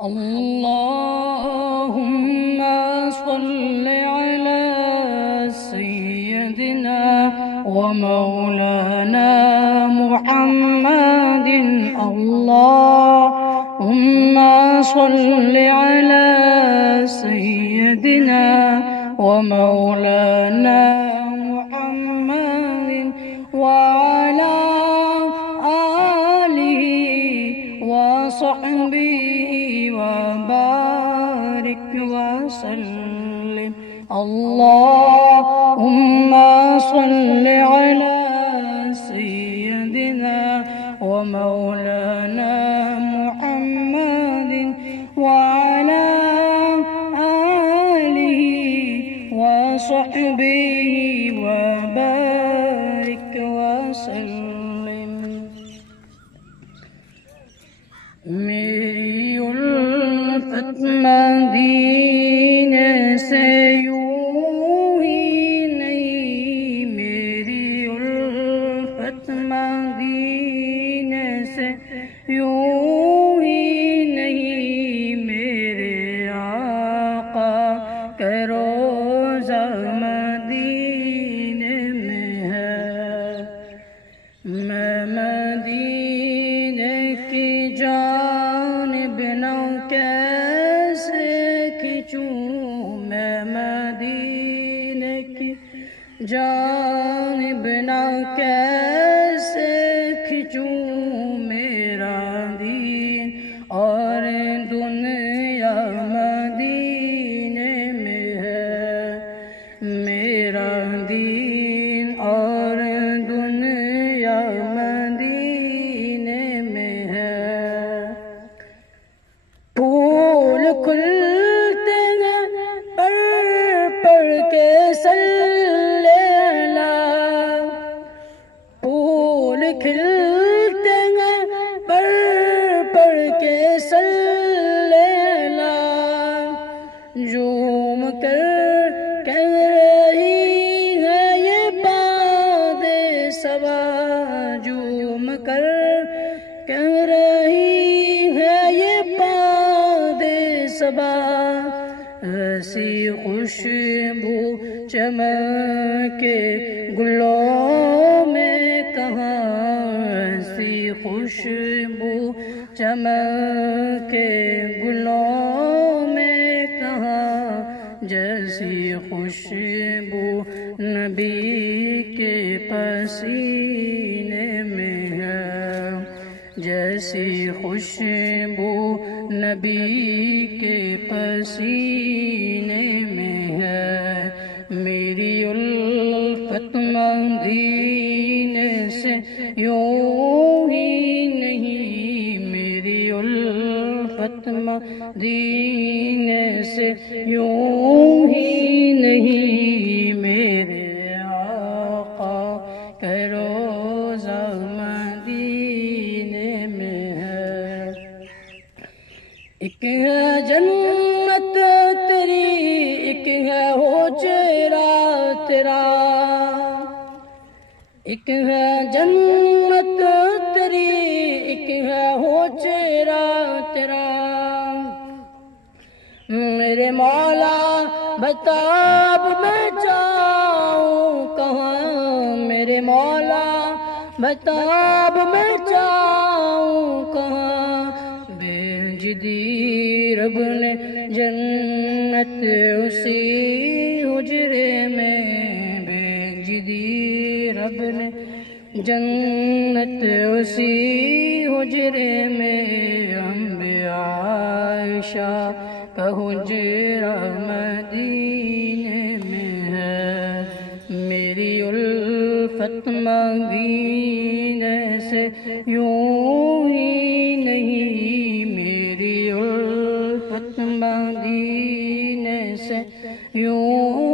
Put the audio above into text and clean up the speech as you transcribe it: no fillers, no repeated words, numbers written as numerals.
اللهم صل على سيدنا ومولانا محمد. اللهم صل على سيدنا ومولانا محمد وعلى آله وصحبه وبارك وسلم. اللهم صل على سيدنا ومولانا محمد وعلى آله وصحبه وبارك وسلم. میری الفت مدینے سے یوں ہی نہیں، میری الفت مدینے سے یوں ہی نہیں، میرے آقا کا روضہ مدینے میں ہے. میں مدینے کی جانب نہ کیسے کھینچوں، میں مدینے کی جانب نہ کیسے کھینچوں، میرا دین اور دنیا مدینے میں ہے، میرا دین اور دنیا مدینے میں ہے. پھول کھلتے ہیں پڑھ کے صلی اللہ، پھول کھلتے ہیں پڑھ کے صلی اللہ. جھوم کر کہہ رہی ہے یہ باد صبا، جھوم کر کہہ رہی ہے یہ باد صبا. ایسی خوشبو چمکے گلوں میں کہاں، ایسی خوشبو چمکے گلوں میں کہاں، جیسی خوشبو نبی کے پسینے میں ہے، جیسی خوشبو نبی کے پسینے میں ہے. میری الفت مدینے سے یوں ہی نہیں، میری الفت مدینے سے یوں ہی نہیں، میرے آقا کا روضہ مدینے میں ہے. ایک ہے جنت تیری، ایک ہے حجرا تیرا، ایک ہے جنت تیری، ایک ہے حجرا تیرا. میرے مولا بتا اب میں جاؤں کہاں، میرے مولا بتا اب میں جاؤں کہاں. بھیج دی رب نے جنت اسی حجرے میں، بھیج دی رب نے جنت اسی حجرے میں. عائشہ کا حجرہ مدینے میں ہے. میری الفت مدینے سے یوں ہی نہیں، میری الفت مدینے سے یوں